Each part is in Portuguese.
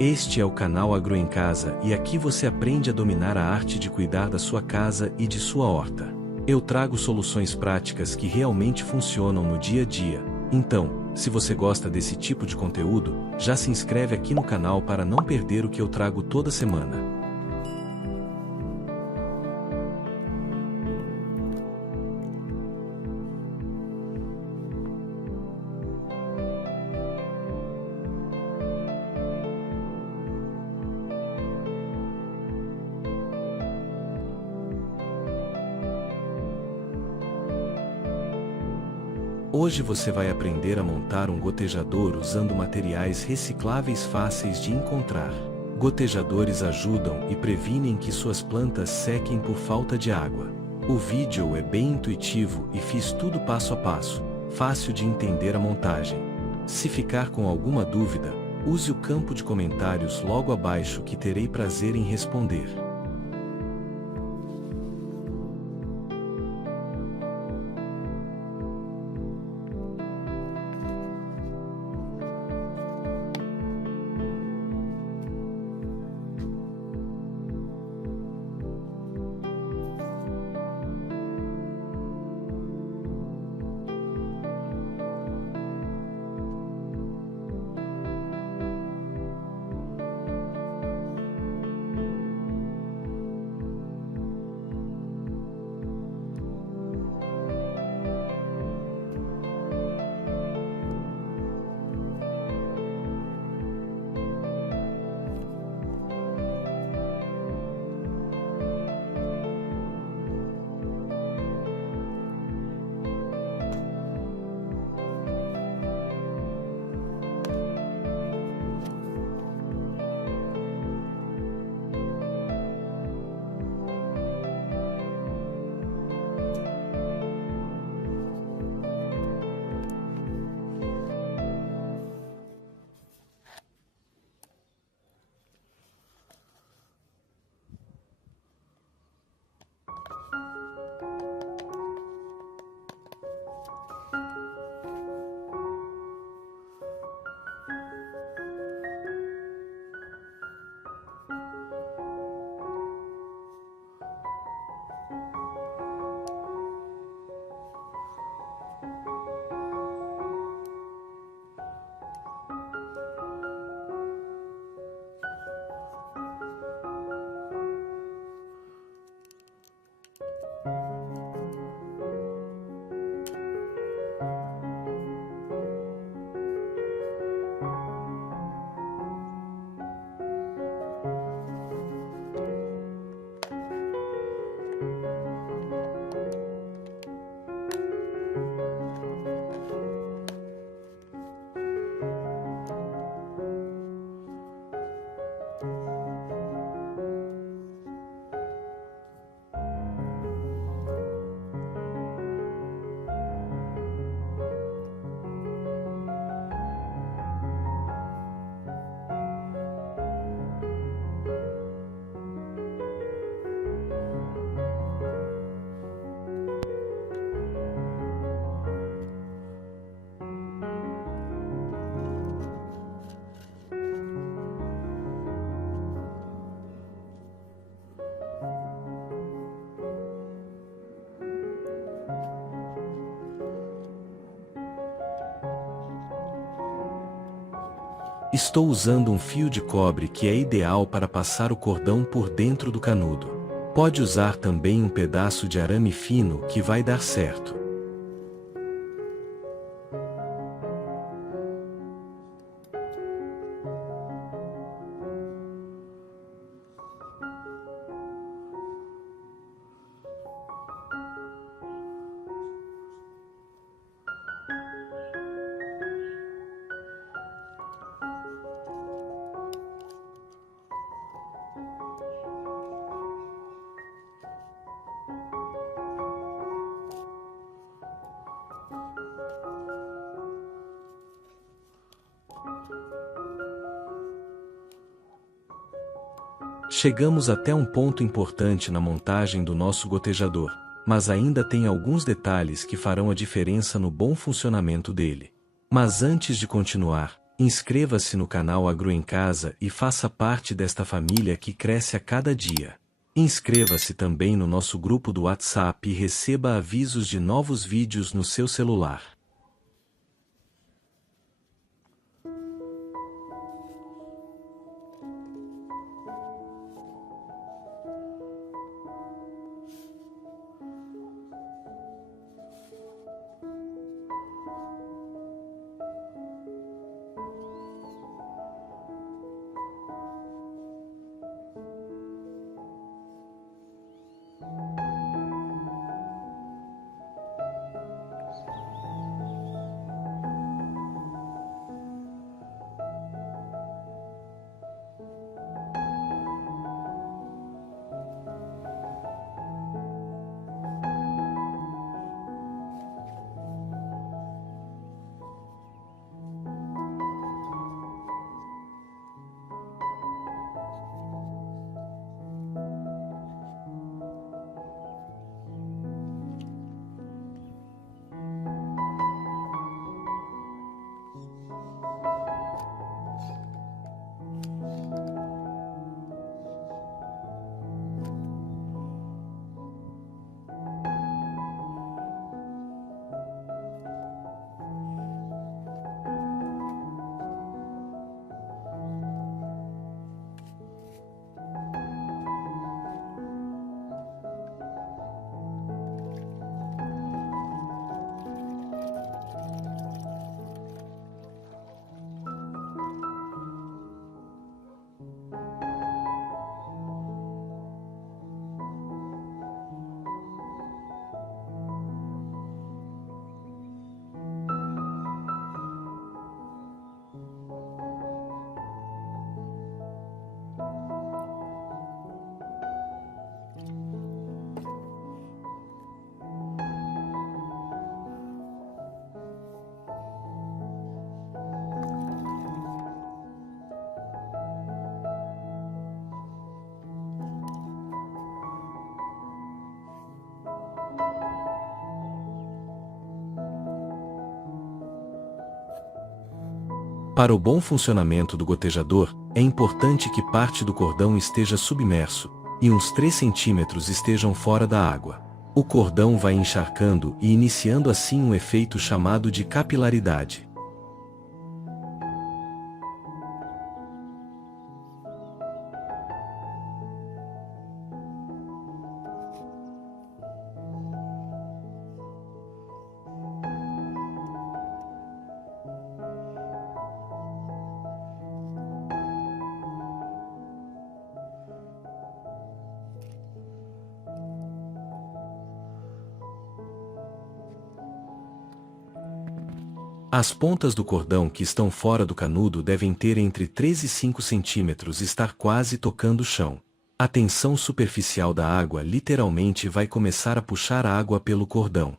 Este é o canal Agro em Casa e aqui você aprende a dominar a arte de cuidar da sua casa e de sua horta. Eu trago soluções práticas que realmente funcionam no dia a dia. Então, se você gosta desse tipo de conteúdo, já se inscreve aqui no canal para não perder o que eu trago toda semana. Hoje você vai aprender a montar um gotejador usando materiais recicláveis fáceis de encontrar. Gotejadores ajudam e previnem que suas plantas sequem por falta de água. O vídeo é bem intuitivo e fiz tudo passo a passo, fácil de entender a montagem. Se ficar com alguma dúvida, use o campo de comentários logo abaixo que terei prazer em responder. Estou usando um fio de cobre que é ideal para passar o cordão por dentro do canudo. Pode usar também um pedaço de arame fino que vai dar certo. Chegamos até um ponto importante na montagem do nosso gotejador, mas ainda tem alguns detalhes que farão a diferença no bom funcionamento dele. Mas antes de continuar, Inscreva-se no canal Agro em Casa e faça parte desta família que cresce a cada dia. Inscreva-se também no nosso grupo do WhatsApp e receba avisos de novos vídeos no seu celular. Para o bom funcionamento do gotejador, é importante que parte do cordão esteja submerso, e uns 3 centímetros estejam fora da água. O cordão vai encharcando e iniciando assim um efeito chamado de capilaridade. As pontas do cordão que estão fora do canudo devem ter entre 3 e 5 centímetros e estar quase tocando o chão. A tensão superficial da água literalmente vai começar a puxar a água pelo cordão.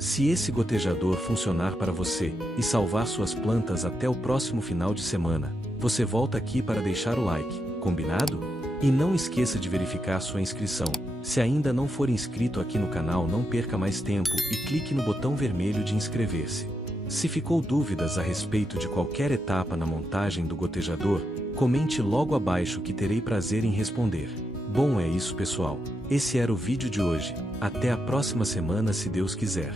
Se esse gotejador funcionar para você e salvar suas plantas até o próximo final de semana, você volta aqui para deixar o like, combinado? E não esqueça de verificar sua inscrição, Se ainda não for inscrito aqui no canal, não perca mais tempo e clique no botão vermelho de inscrever-se. Se ficou dúvidas a respeito de qualquer etapa na montagem do gotejador, comente logo abaixo que terei prazer em responder. Bom, é isso, pessoal. Esse era o vídeo de hoje. Até a próxima semana, se Deus quiser.